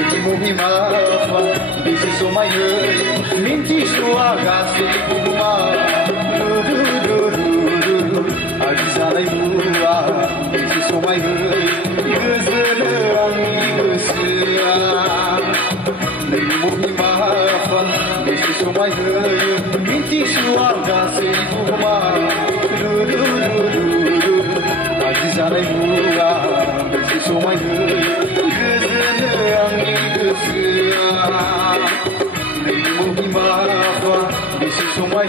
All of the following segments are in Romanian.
Naging mapa, disi sumay minti suaga sikuma Agizalay mua, disi sumay Gazalani gusya Naging mapa, disi sumay minti suaga sikuma Agizalay mua, disi sumay Gazalani gusya Naging mapa, disi sumay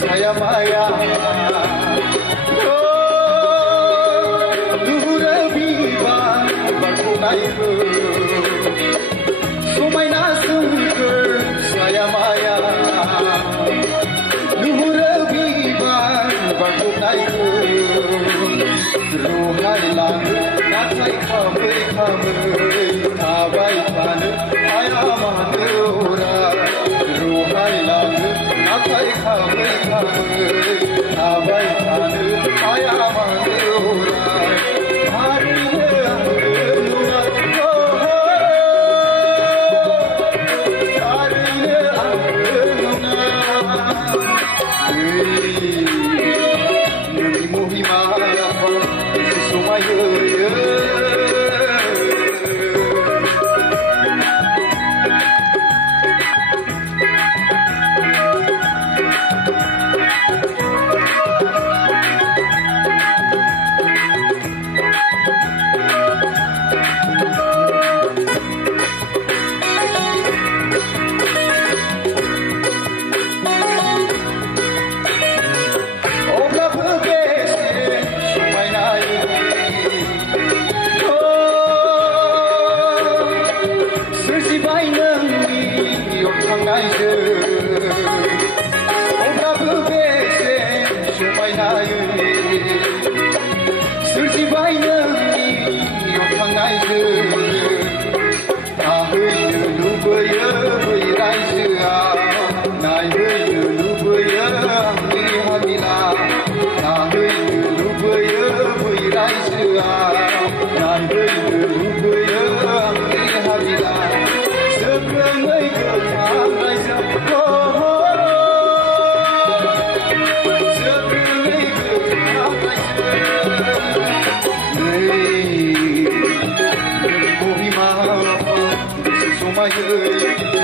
Saya maya, oh, dura viva, bagunai ko. Sumay na sungker, saya maya, dura viva, bagunai ko. Rohai lang, natai khamre khamre, abai pan, aya manora. Rohai lang. Natai khamre khamre, abai pan, aya manora. Harine anuna, harine anuna. Nagi mohi maya, sumay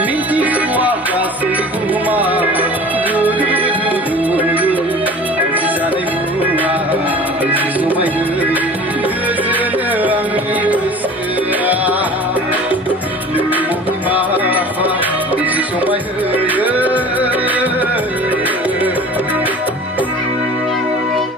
minti suaga sikuma Agizalay mua, disi sumay Gazalani gusya Naging mapa, disi sumay